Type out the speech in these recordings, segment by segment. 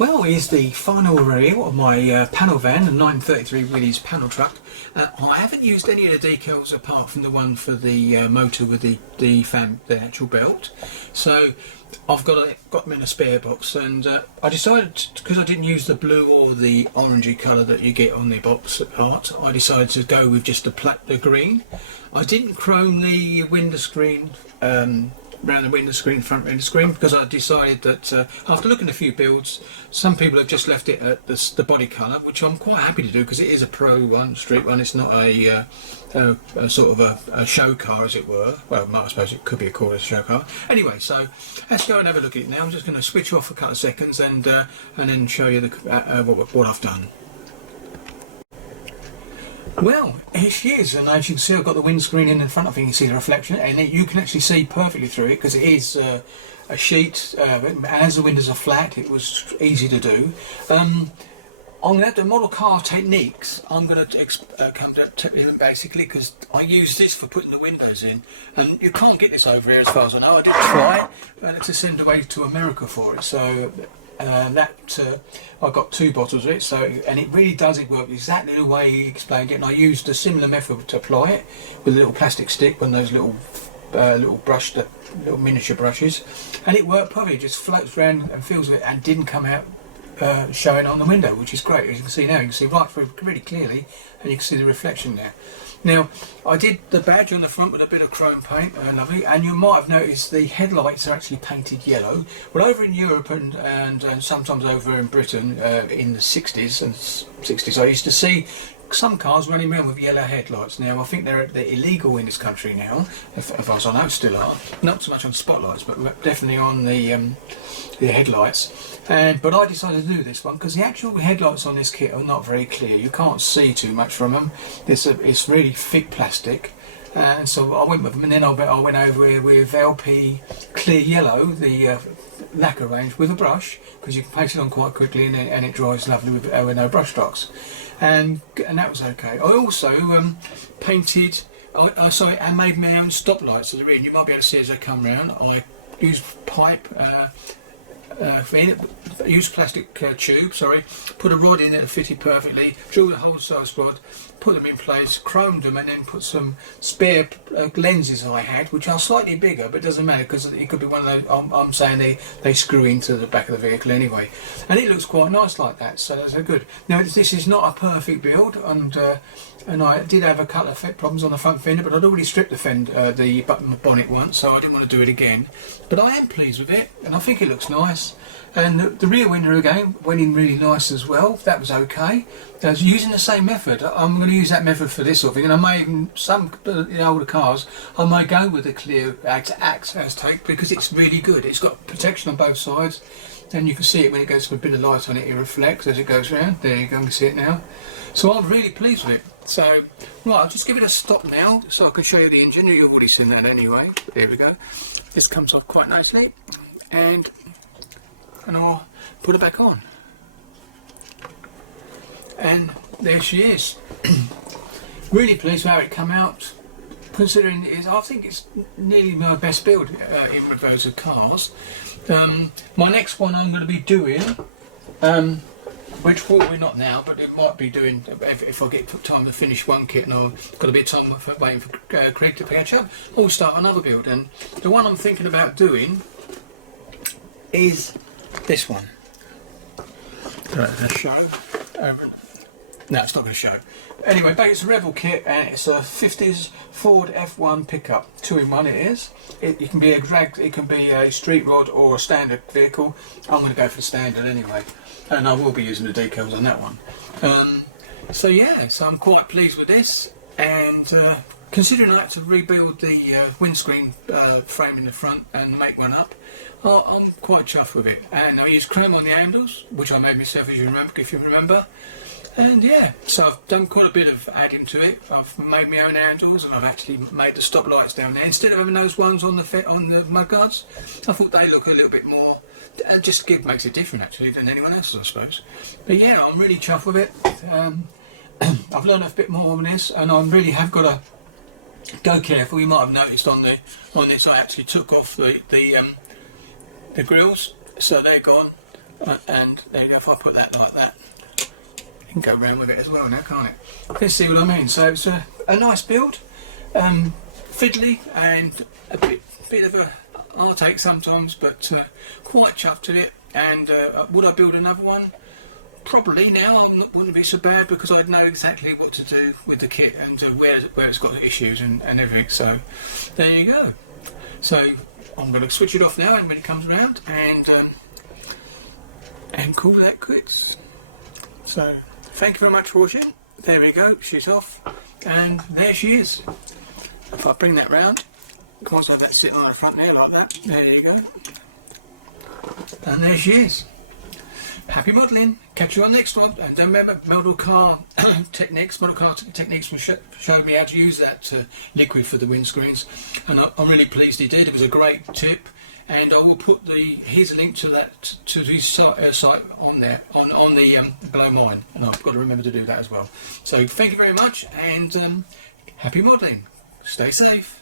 Well, here's the final review of my panel van, the 933 Willys panel truck. I haven't used any of the decals apart from the one for the motor with the actual belt. So I've got them in a spare box, and I decided, because I didn't use the blue or the orangey colour that you get on the box art, I decided to go with just the green. I didn't chrome the window screen, around the window screen, front window screen, because I decided that after looking at a few builds, some people have just left it at the body colour, which I'm quite happy to do because it is a pro one, street one. It's not a sort of a show car, as it were. Well, I suppose it could be called a show car. Anyway, so let's go and have a look at it now. I'm just going to switch off for a couple of seconds and then show you what I've done. Well, here she is, and as you can see, I've got the windscreen in front of you. You can see the reflection, and you can actually see perfectly through it because it is a sheet, and as the windows are flat, it was easy to do. I'm going to have the model car techniques. I'm going to come to them basically, because I use this for putting the windows in, and you can't get this over here as far as I know. I did try, but it's to send away to America for it, so I've got 2 bottles of it, so, and it really does work exactly the way he explained it, and I used a similar method to apply it with a little plastic stick, one of those little little miniature brushes, and it worked perfectly. It just floats around and feels it, and didn't come out showing on the window, which is great. As you can see now, you can see right through really clearly, and you can see the reflection there. Now, I did the badge on the front with a bit of chrome paint, lovely, and you might have noticed the headlights are actually painted yellow. Well, over in Europe and sometimes over in Britain in the 60s, I used to see some cars running around with yellow headlights. Now, I think they're illegal in this country now, as far as I know, still are. Not so much on spotlights, but definitely on the headlights. But I decided to do this one because the actual headlights on this kit are not very clear. You can't see too much from them. It's really thick plastic, and so I went with them. And then I went over with LP Clear Yellow, the lacquer range, with a brush, because you can paint it on quite quickly, and it dries lovely with no brush strokes. And that was okay. I also painted. I made my own stoplights at the rear, and you might be able to see as I come round. I used pipe. Use plastic tube, put a rod in it and fit it perfectly, drew the whole size rod, put them in place, chromed them, and then put some spare lenses I had, which are slightly bigger, but it doesn't matter because it could be one of those. I'm saying they screw into the back of the vehicle anyway, and it looks quite nice like that, so that's good. Now, this is not a perfect build, and I did have a couple of problems on the front fender, but I'd already stripped the bonnet once, so I didn't want to do it again. But I am pleased with it, and I think it looks nice. And the rear window again went in really nice as well. That was okay. I was using the same method. I'm going to use that method for this sort of thing, and I may even, some older cars, I may go with the clear access tape because it's really good. It's got protection on both sides, and you can see it when it goes with a bit of light on it. It reflects as it goes round. There you go, you can see it now. So I'm really pleased with it. So, right, I'll just give it a stop now so I can show you the engine. You've already seen that anyway. There we go. This comes off quite nicely, and I'll put it back on. And there she is. Really pleased with how it come out, considering I think it's nearly my best build in regards to cars. My next one I'm going to be doing, which probably not now, but it might be doing if I get time to finish one kit, and I've got a bit of time waiting for Craig to catch up. I'll start another build, and the one I'm thinking about doing is this one. Let's show. No, it's not going to show. Anyway, but it's a Rebel kit, and it's a 50s Ford F1 pickup. 2-in-1 it is. It can be it can be a street rod or a standard vehicle. I'm going to go for the standard anyway, and I will be using the decals on that one. So yeah, so I'm quite pleased with this, and considering I had to rebuild the windscreen frame in the front and make one up, I'm quite chuffed with it. And I used chrome on the handles, which I made myself, if you remember. And yeah, so I've done quite a bit of adding to it. I've made my own handles, and I've actually made the stop lights down there instead of having those ones on the mudguards. I thought they look a little bit more, just makes it different actually than anyone else's, I suppose. But yeah, I'm really chuffed with it. I've learned a bit more on this, and I really have got to go careful. You might have noticed on this I actually took off the grills, so they're gone. And then if I put that like that, you can go around with it as well now, can't it? Let's see what I mean. So it's a nice build, fiddly and a bit of a heartache sometimes, but quite chuffed at it. And would I build another one? Probably. Now wouldn't be so bad because I'd know exactly what to do with the kit and where it's got issues and everything. So there you go. So I'm going to switch it off now, and when it comes around, and call that quits. So thank you very much for watching. There we go. She's off, and there she is. If I bring that round, once I've that sitting on the front there like that, there you go. And there she is. Happy modelling. Catch you on the next one. And don't remember, Model Car Techniques showed me how to use that liquid for the windscreens, and I'm really pleased he did. It was a great tip, and I will put here's a link to that, to his site on there, on the below mine, and I've got to remember to do that as well. So thank you very much, and happy modelling. Stay safe.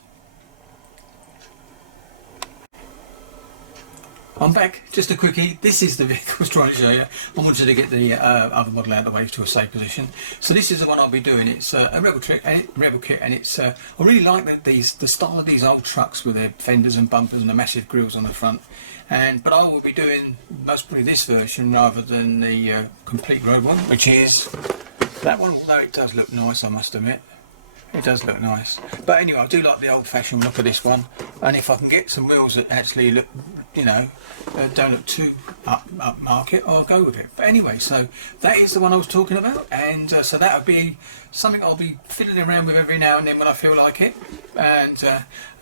I'm back. Just a quickie. This is the vehicle I was trying to show you. I wanted to get the other model out of the way to a safe position. So this is the one I'll be doing. It's a Rebel kit, and it's I really like the style of these old trucks with their fenders and bumpers and the massive grills on the front. But I will be doing most probably this version rather than the complete road one, which is that one. Although it does look nice, I must admit. It does look nice, but anyway, I do like the old-fashioned look of this one, and if I can get some wheels that actually look, you know, don't look too upmarket, I'll go with it. But anyway, so that is the one I was talking about, and so that'll be something I'll be fiddling around with every now and then when I feel like it. And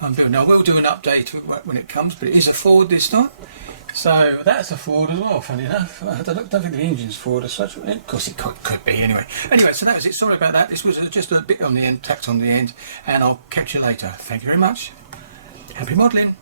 I will do an update when it comes, but it is a Ford this time. So that's a Ford as well, funny enough. I don't think the engine's Ford as such. Of course it could be anyway. Anyway, so that was it. Sorry about that. This was just a bit on the end, tacked on the end, and I'll catch you later. Thank you very much. Happy modelling.